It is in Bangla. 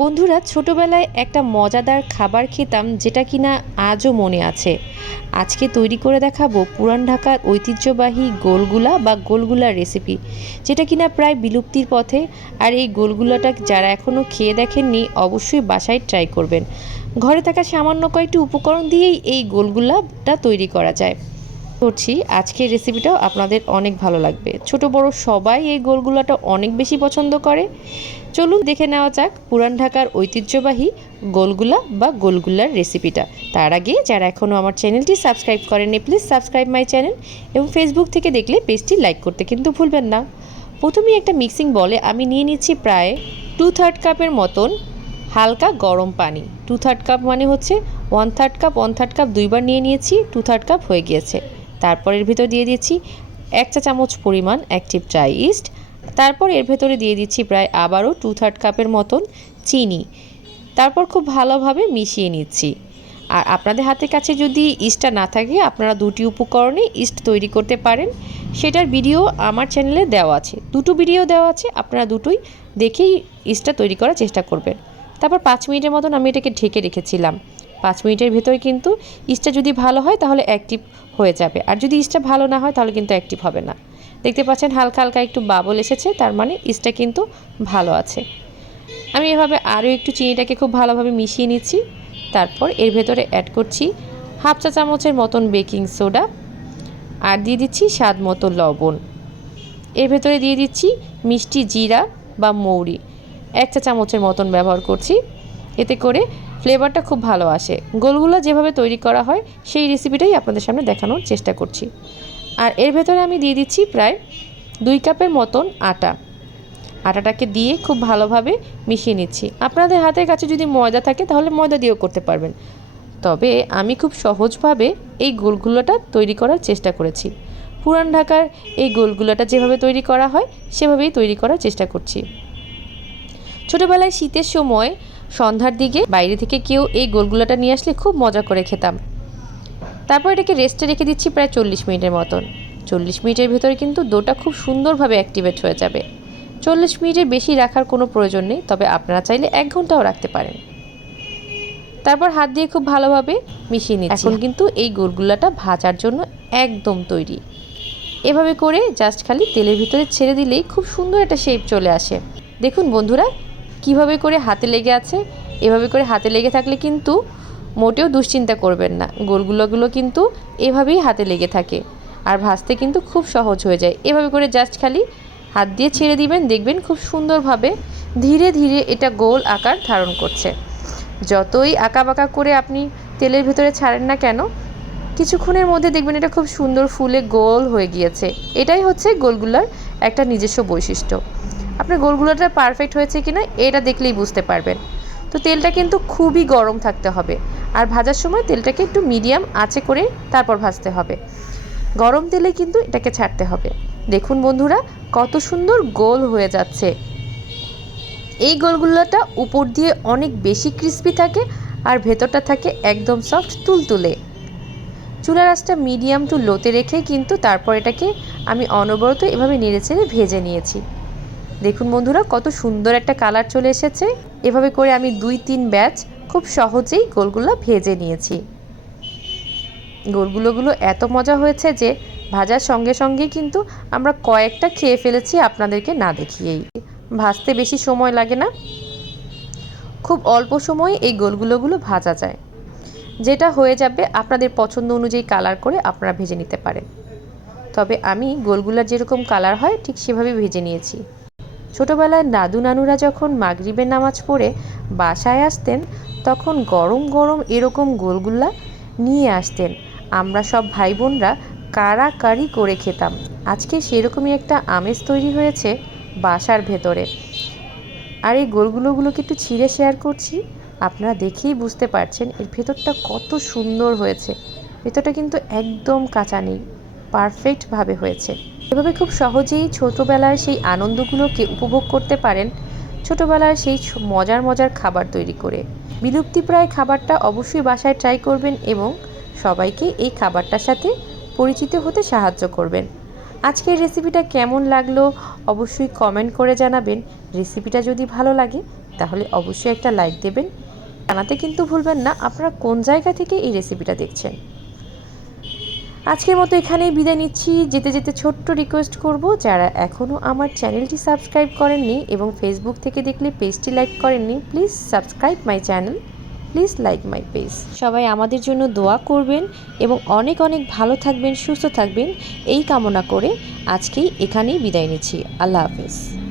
বন্ধুরা, ছোটবেলায় একটা মজাদার খাবার খেতাম যেটা কিনা আজও মনে আছে। আজকে তৈরি করে দেখাবো পুরান ঢাকার ঐতিহ্যবাহী গোলগুলা বা গোলগুলার রেসিপি, যেটা কিনা প্রায় বিলুপ্তির পথে। আর এই গোলগুলাটা যারা এখনও খেয়ে দেখেননি অবশ্যই বাসায় ট্রাই করবেন। ঘরে থাকা সামান্য কয়েকটি উপকরণ দিয়েই এই গোলগুলাটা তৈরি করা যায়। করছি আজকের রেসিপিটাও আপনাদের অনেক ভালো লাগবে। ছোট বড় সবাই এই গোলগুলাটা অনেক বেশি পছন্দ করে। চলুন দেখে নেওয়া যাক পুরান ঢাকার ঐতিহ্যবাহী গোলগুলা বা গোলগুলার রেসিপিটা। তার আগে যারা এখনও আমার চ্যানেলটি সাবস্ক্রাইব করেননি, প্লিজ সাবস্ক্রাইব মাই চ্যানেল, এবং ফেসবুক থেকে দেখলে পেজটি লাইক করতে কিন্তু ভুলবেন না। প্রথমেই একটা মিক্সিং বলে আমি নিয়ে নিচ্ছি প্রায় 2/3 কাপের মতন হালকা গরম পানি। 2/3 কাপ মানে হচ্ছে 1/3 কাপ 1/3 কাপ দুইবার নিয়ে নিয়েছি, 2/3 কাপ হয়ে গিয়েছে। তারপর এর ভিতর দিয়ে দিচ্ছি 1 চা চামচ পরিমাণ অ্যাক্টিভ ড্রাই ইস্ট। তারপর এর ভেতরে দিয়ে দিচ্ছি প্রায় আবারও 2/3 কাপের মতন চিনি। তারপর খুব ভালোভাবে মিশিয়ে নিচ্ছি। আর আপনাদের হাতের কাছে যদি ইস্টটা না থাকে, আপনারা দুটি উপকরণে ইস্ট তৈরি করতে পারেন। সেটার ভিডিও আমার চ্যানেলে দেওয়া আছে, দুটো ভিডিও দেওয়া আছে, আপনারা দুটোই দেখেই ইস্টটা তৈরি করার চেষ্টা করবেন। তারপর 5 মিনিটের মতন আমি এটাকে ঢেকে রেখেছিলাম। 5 মিনিটের ভেতরে কিন্তু ইস্টটা যদি ভালো হয় তাহলে অ্যাক্টিভ হয়ে যাবে, আর যদি ইস্টটা ভালো না হয় তাহলে কিন্তু অ্যাক্টিভ হবে না। দেখতে পাচ্ছেন হালকা হালকা একটু বাবল এসেছে, তার মানে ইস্টটা কিন্তু ভালো আছে। আমি এভাবে আরও একটু চিনিটাকে খুব ভালোভাবে মিশিয়ে নিচ্ছি। তারপর এর ভেতরে অ্যাড করছি 1/2 চা চামচের মতন বেকিং সোডা, আর দিয়ে দিচ্ছি স্বাদ মতো লবণ। এর ভেতরে দিয়ে দিচ্ছি মিষ্টি জিরা বা মৌরি 1 চা চামচের মতন ব্যবহার করছি, এতে করে ফ্লেভারটা খুব ভালো আসে। গোলগুলা যেভাবে তৈরি করা হয় সেই রেসিপিটাই আপনাদের সামনে দেখানোর চেষ্টা করছি। আর এর ভেতরে আমি দিয়ে দিচ্ছি প্রায় 2 কাপের মতন আটাটাকে দিয়ে খুব ভালোভাবে মিশিয়ে নিচ্ছি। আপনাদের হাতের কাছে যদি ময়দা থাকে তাহলে ময়দা দিয়েও করতে পারবেন, তবে আমি খুব সহজভাবে এই গোলগুলোটা তৈরি করার চেষ্টা করেছি। পুরান ঢাকার এই গোলগুলোটা যেভাবে তৈরি করা হয় সেভাবেই তৈরি করার চেষ্টা করছি। ছোটোবেলায় শীতের সময় সন্ধ্যার দিকে বাইরে থেকে কেউ এই গোলগুলোটা নিয়ে আসলে খুব মজা করে খেতাম। তারপর এটাকে রেস্টে রেখে দিচ্ছি প্রায় 40 মিনিটের মতন। 40 মিনিটের ভেতরে কিন্তু ডোটা খুব সুন্দরভাবে অ্যাক্টিভেট হয়ে যাবে। 40 মিনিটের বেশি রাখার কোনো প্রয়োজন নেই, তবে আপনারা চাইলে 1 ঘন্টাও রাখতে পারেন। তারপর হাত দিয়ে খুব ভালোভাবে মিশিয়ে নিচ্ছি। এখন কিন্তু এই গোলগুলাটা ভাজার জন্য একদম তৈরি। এভাবে করে জাস্ট খালি তেলের ভিতরে ছেড়ে দিলেই খুব সুন্দর একটা শেপ চলে আসে। দেখুন বন্ধুরা কিভাবে করে হাতে লেগে আছে। এভাবে করে হাতে লেগে থাকলে কিন্তু মোটেও দুশ্চিন্তা করবেন না, গোলগুলোগুলো কিন্তু এভাবেই হাতে লেগে থাকে আর ভাজতে কিন্তু খুব সহজ হয়ে যায়। এভাবে করে জাস্ট খালি হাত দিয়ে ছেড়ে দিবেন, দেখবেন খুব সুন্দরভাবে ধীরে ধীরে এটা গোল আকার ধারণ করছে। যতই আঁকাবাঁকা করে আপনি তেলের ভেতরে ছাড়েন না কেন, কিছুক্ষণের মধ্যে দেখবেন এটা খুব সুন্দর ফুলে গোল হয়ে গিয়েছে। এটাই হচ্ছে গোলগুলার একটা নিজস্ব বৈশিষ্ট্য। আপনার গোলগুলোটা পারফেক্ট হয়েছে কিনা এটা দেখলেই বুঝতে পারবেন। তো তেলটা কিন্তু খুবই গরম থাকতে হবে, আর ভাজার সময় তেলটাকে একটু মিডিয়াম আঁচে করে তারপর ভাজতে হবে। গরম তেলে কিন্তু এটাকে ছাড়তে হবে। দেখুন বন্ধুরা কত সুন্দর গোল হয়ে যাচ্ছে। এই গোলগুলোটা উপর দিয়ে অনেক বেশি ক্রিস্পি থাকে আর ভেতরটা থাকে একদম সফট তুলতুলে। চুলার আঁচটা মিডিয়াম টু লোতে রেখে কিন্তু তারপর এটাকে আমি অনবরত এভাবে নেড়েচেড়ে ভেজে নিয়েছি। দেখুন বন্ধুরা কত সুন্দর একটা কালার চলে এসেছে। এভাবে করে আমি 2-3 ব্যাচ খুব সহজেই গোলগুলো ভেজে নিয়েছি। গোলগুলোগুলো এত মজা হয়েছে যে ভাজার সঙ্গে সঙ্গে কিন্তু আমরা কয়েকটা খেয়ে ফেলেছি আপনাদেরকে না দেখিয়েই। ভাজতে বেশি সময় লাগে না, খুব অল্প সময়ে এই গোলগুলোগুলো ভাজা যায়। যেটা হয়ে যাবে আপনাদের পছন্দ অনুযায়ী কালার করে আপনারা ভেজে নিতে পারেন। তবে আমি গোলগুলার যেরকম কালার হয় ঠিক সেভাবে ভেজে নিয়েছি। ছোটোবেলায় দাদু নানুরা যখন মাগরিবের নামাজ পড়ে বাসায় আসতেন তখন গরম গরম এরকম গোলগুলা নিয়ে আসতেন। আমরা সব ভাই বোনরা কাড়াকাড়ি করে খেতাম। আজকে সেরকমই একটা আমেজ তৈরি হয়েছে বাসার ভেতরে। আর এই গোলগুলোগুলোকে একটু ছিঁড়ে শেয়ার করছি, আপনারা দেখেই বুঝতে পারছেন এর ভেতরটা কত সুন্দর হয়েছে। ভেতরটা কিন্তু একদম কাঁচা নেই, পারফেক্টভাবে হয়েছে। এভাবে খুব সহজেই ছোটোবেলার সেই আনন্দগুলোকে উপভোগ করতে পারেন, ছোটোবেলার সেই মজার মজার খাবার তৈরি করে। বিলুপ্তিপ্রায় খাবারটা অবশ্যই বাসায় ট্রাই করবেন এবং সবাইকে এই খাবারটার সাথে পরিচিত হতে সাহায্য করবেন। আজকের রেসিপিটা কেমন লাগলো অবশ্যই কমেন্ট করে জানাবেন। রেসিপিটা যদি ভালো লাগে তাহলে অবশ্যই একটা লাইক দেবেন। জানাতে কিন্তু ভুলবেন না আপনারা কোন জায়গা থেকে এই রেসিপিটা দেখছেন। আজকের মতো এখানেই বিদায় নিচ্ছি। যেতে যেতে ছোট্ট রিকোয়েস্ট করব, যারা এখনও আমার চ্যানেলটি সাবস্ক্রাইব করেননি এবং ফেসবুক থেকে দেখলে পেজটি লাইক করেননি, please subscribe my channel, please like my page. সবাই আমাদের জন্য দোয়া করবেন এবং অনেক অনেক ভালো থাকবেন, সুস্থ থাকবেন এই কামনা করে আজকেই এখানেই বিদায় নিচ্ছি। আল্লাহ হাফেজ।